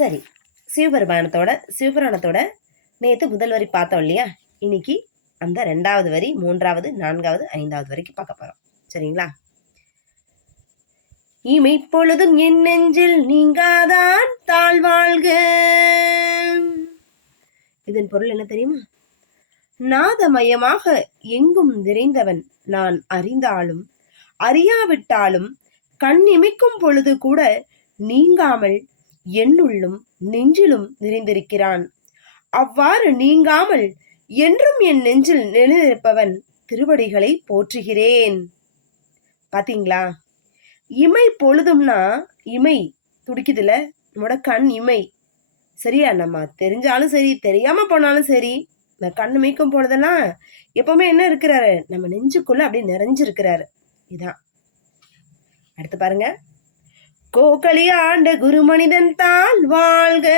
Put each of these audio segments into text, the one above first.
சரி, சிவபுராணத்தோட நேற்று முதல் வரி பார்த்தோம் இல்லையா? இன்னைக்கு அந்த 2வது வரி, 3வது, 4வது, 5வது வரைக்கும் பார்க்க போறோம். சரிங்களா? இமைப்பொழுதும் என் நெஞ்சில் நீங்காதான் தாழ்வாழ்க. இதன் பொருள் என்ன தெரியுமா? நாதமயமாக எங்கும் நிறைந்தவன் நான் அறிந்தாலும் அறியாவிட்டாலும் கண் இமைக்கும் பொழுது கூட நீங்காமல் என்னுள்ளும் நெஞ்சிலும் நிறைந்திருக்கிறான். அவ்வாறு நீங்காமல் என்றும் என் நெஞ்சில் நிலைநிற்பவன் திருவடிகளை போற்றுகிறேன். பாத்தீங்களா? இமை பொழுதும்னா இமை துடிக்குதுல, நம்மளோட கண் இமை. சரியா? நம்ம தெரிஞ்சாலும் சரி, தெரியாம போனாலும் சரி, இந்த கண் இமைக்கும் பொழுதெல்லாம் எப்பவுமே என்ன இருக்கிறாரு? நம்ம நெஞ்சுக்குள்ள அப்படியே நிறைஞ்சிருக்கிறாரு. இதான். அடுத்து பாருங்க. கோகலியாண்ட குருமனிதன் தாள் வாழ்க,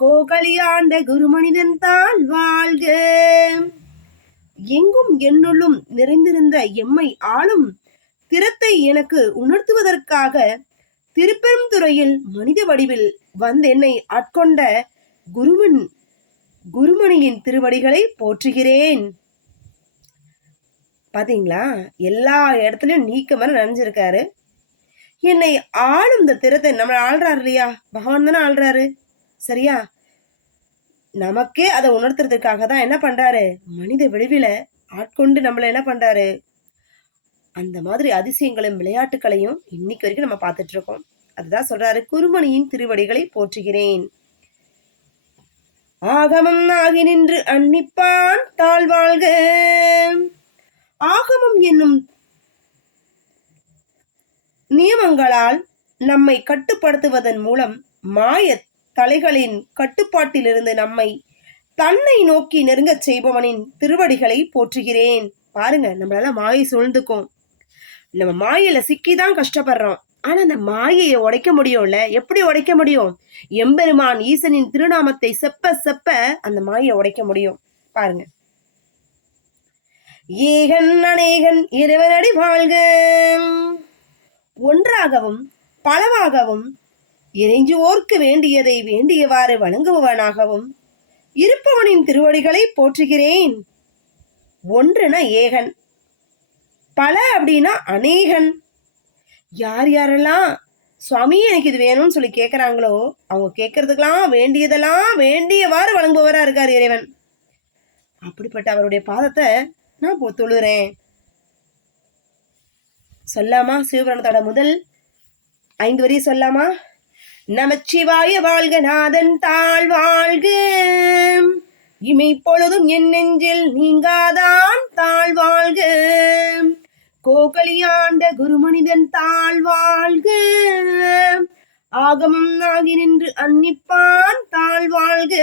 கோகலியாண்ட குருமனிதன் தாள் வாழ்க. எங்கும் என்னுள்ளும் நிறைந்திருந்த எம்மை ஆளும் திறத்தை எனக்கு உணர்த்துவதற்காக திருப்பெருந்துறையில் மனித வடிவில் வந்தென்னை ஆட்கொண்ட குருமணியின் திருவடிகளை போற்றுகிறேன். பாத்தீங்களா? எல்லா இடத்துலயும் நீக்கமர நனைஞ்சிருக்காரு. என்னை ஆளும் இந்த திறத்தை நம்மளை ஆள்றாரு இல்லையா? பகவான் தானே ஆள்றாரு. சரியா? நமக்கே அதை உணர்த்துறதுக்காக தான் என்ன பண்றாரு? மனித வடிவில ஆட்கொண்டு நம்மள என்ன பண்றாரு? அந்த மாதிரி அதிசயங்களையும் விளையாட்டுகளையும் இன்னைக்கு வரைக்கும் நம்ம பார்த்துட்டு இருக்கோம். அதுதான் சொல்றாரு, குருமணியின் திருவடிகளை போற்றுகிறேன். ஆகமம் ஆகி நின்று அன்னிப்பான் தாழ்வாழ்க. ஆகமம் என்னும் நியமங்களால் நம்மை கட்டுப்படுத்துவதன் மூலம் மாய தலைகளின் கட்டுப்பாட்டிலிருந்து நம்மை தன்னை நோக்கி நெருங்க செய்பவனின் திருவடிகளை போற்றுகிறேன். பாருங்க, நம்மளால மாயை சூழ்ந்துக்கும். நம்ம மாயையில சிக்கிதான் கஷ்டப்படுறோம். ஆனா அந்த மாயையை உடைக்க முடியும்ல. எப்படி உடைக்க முடியும்? எம்பெருமான் ஈசனின் திருநாமத்தை செப்ப செப்ப அந்த மாயை உடைக்க முடியும். பாருங்க. ஏகன் அநேகன் இறைவனடி வாழ்க. ஒன்றாகவும் பலவாகவும் இறைஞ்சுவோர்க்கு வேண்டியதை வேண்டியவாறு வழங்குபவனாகவும் இருப்பவனின் திருவடிகளை போற்றுகிறேன். ஒன்றுனா ஏகன், பல அப்படின்னா அநேகன். யார் யாரெல்லாம் சுவாமி எனக்கு இது வேணும்னு சொல்லி கேட்கிறாங்களோ அவங்க கேட்கறதுக்கெல்லாம் வேண்டியதெல்லாம் வேண்டியவாறு வழங்குபவரா இருக்கார் இறைவன். அப்படிப்பட்ட அவருடைய பாதத்தை நான் தொழுறேன். சொல்லாமா? சிவபுராணத்தோட முதல் 5 வரி சொல்லாமா? நமச்சிவாய வாழ்க, நாதன் தாழ் வாழ்க. இமை பொழுதும் என் நெஞ்சில் நீங்காதான் தாழ் வாழ்க. கோகலியாண்ட குருமனிதன் தாழ் வாழ்க. ஆகமம் ஆகி நின்று அன்னிப்பான் தாழ் வாழ்க.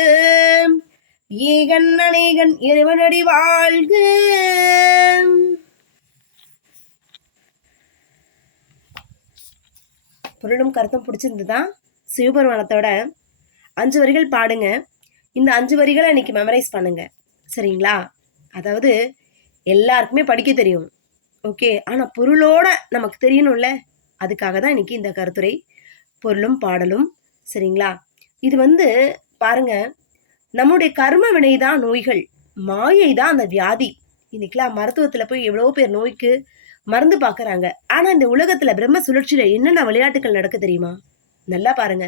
ஏகன் அநேகன் இறைவனடி வாழ்க. பொருளும் கருத்தும் பிடிச்சிருந்துதான் சிவபெருமானத்தோட 5 வரிகள் பாடுங்க. இந்த 5 வரிகளை இன்னைக்கு மெமரைஸ் பண்ணுங்க. சரிங்களா? அதாவது எல்லாருக்குமே படிக்க தெரியும், ஓகே. ஆனா பொருளோட நமக்கு தெரியணும்ல. அதுக்காக தான் இன்னைக்கு இந்த கருத்துரை, பொருளும் பாடலும். சரிங்களா? இது பாருங்க, நம்முடைய கர்ம வினை தான் நோய்கள், மாயை தான் அந்த வியாதி. இன்னைக்கெல்லாம் மருத்துவத்துல போய் எவ்வளவோ பேர் நோய்க்கு மருந்து பாக்குறாங்க. ஆனா இந்த உலகத்துல பிரம்ம சுழற்சியில என்னென்ன விளையாட்டுகள் நடக்க தெரியுமா? நல்லா பாருங்க.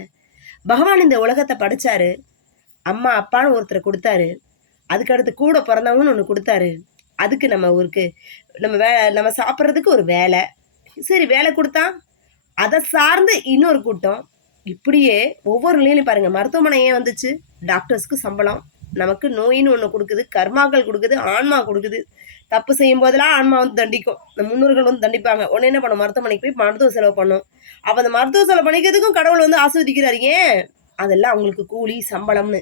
பகவான் இந்த உலகத்தை படைச்சாரு. அம்மா அப்பான்னு ஒருத்தரை கொடுத்தாரு. அதுக்கடுத்து கூட பிறந்தவங்கன்னு ஒண்ணு கொடுத்தாரு. அதுக்கு நம்ம சாப்பிட்றதுக்கு ஒரு வேலை. சரி, வேலை கொடுத்தா அதை சார்ந்து இன்னொரு கூட்டம். இப்படியே ஒவ்வொரு நிலையிலும் பாருங்க. மருத்துவமனை ஏன் வந்துச்சு? டாக்டர்ஸ்க்கு சம்பளம். நமக்கு நோயின்னு ஒண்ணு கொடுக்குது, கர்மாக்கள் கொடுக்குது, ஆன்மா கொடுக்குது. தப்பு செய்யும் போதெல்லாம் ஆன்மா தண்டிக்கும். இந்த முன்னோர்கள் தண்டிப்பாங்க. உடனே என்ன பண்ணும்? மருத்துவமனைக்கு போய் மருத்துவ செலவு பண்ணும். அப்ப அந்த மருத்துவ செலவு பண்ணிக்கிறதுக்கும் கடவுள் ஆஸ்வதிக்கிறாரு. ஏன்? அதெல்லாம் அவங்களுக்கு கூலி, சம்பளம்னு.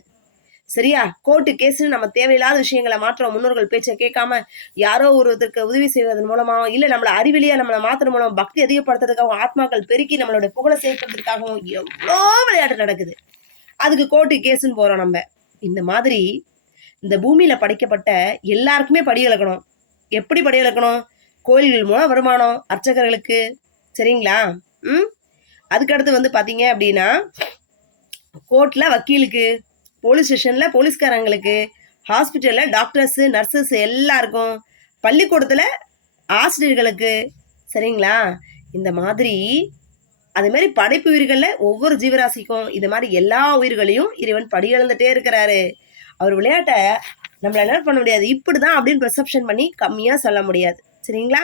சரியா? கோர்ட்டு கேஸ்ன்னு நம்ம தேவையில்லாத விஷயங்களை மாற்றம். முன்னோர்கள் பேச்சை கேட்காம யாரோ ஒருத்தருக்கு உதவி செய்வதன் மூலமா, இல்ல நம்மள அறிவிலியா நம்மளை மாத்திர மூலம் பக்தி அதிகப்படுத்துறதுக்காகவும், ஆத்மாக்கள் பெருக்கி நம்மளோட புகழை சேர்க்கறதுக்காகவும் எவ்வளோ விளையாட்டு நடக்குது. அதுக்கு கோர்ட்டு கேஸ்ன்னு போறோம் நம்ம. இந்த மாதிரி இந்த பூமியில படைக்கப்பட்ட எல்லாருக்குமே படி இழக்கணும். எப்படி படி இழக்கணும்? கோயில்கள் மூலம் வருமானம் அர்ச்சகர்களுக்கு. சரிங்களா? அதுக்கடுத்து பாத்தீங்க அப்படின்னா கோர்ட்டில் வக்கீலுக்கு, போலீஸ் ஸ்டேஷனில் போலீஸ்காரங்களுக்கு, ஹாஸ்பிட்டலில் டாக்டர்ஸு நர்சஸ் எல்லாருக்கும், பள்ளிக்கூடத்தில் ஆசிரியர்களுக்கு, சரிங்களா? இந்த மாதிரி அதே மாதிரி படைப்பு உயிர்களில் ஒவ்வொரு ஜீவராசிக்கும் இது மாதிரி எல்லா உயிர்களையும் இறைவன் படி இழந்துட்டே இருக்கிறாரு. அவர் விளையாட்டை நம்மள என்ன பண்ண முடியாது, இப்படி தான் அப்படின்னு பெர்செப்ஷன் பண்ணி கம்மியாக சொல்ல முடியாது. சரிங்களா?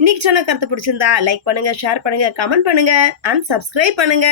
இன்னைக்கு சொன்ன கருத்து பிடிச்சிருந்தா லைக் பண்ணுங்க, ஷேர் பண்ணுங்க, கமெண்ட் பண்ணுங்க அண்ட் சப்ஸ்கிரைப் பண்ணுங்க.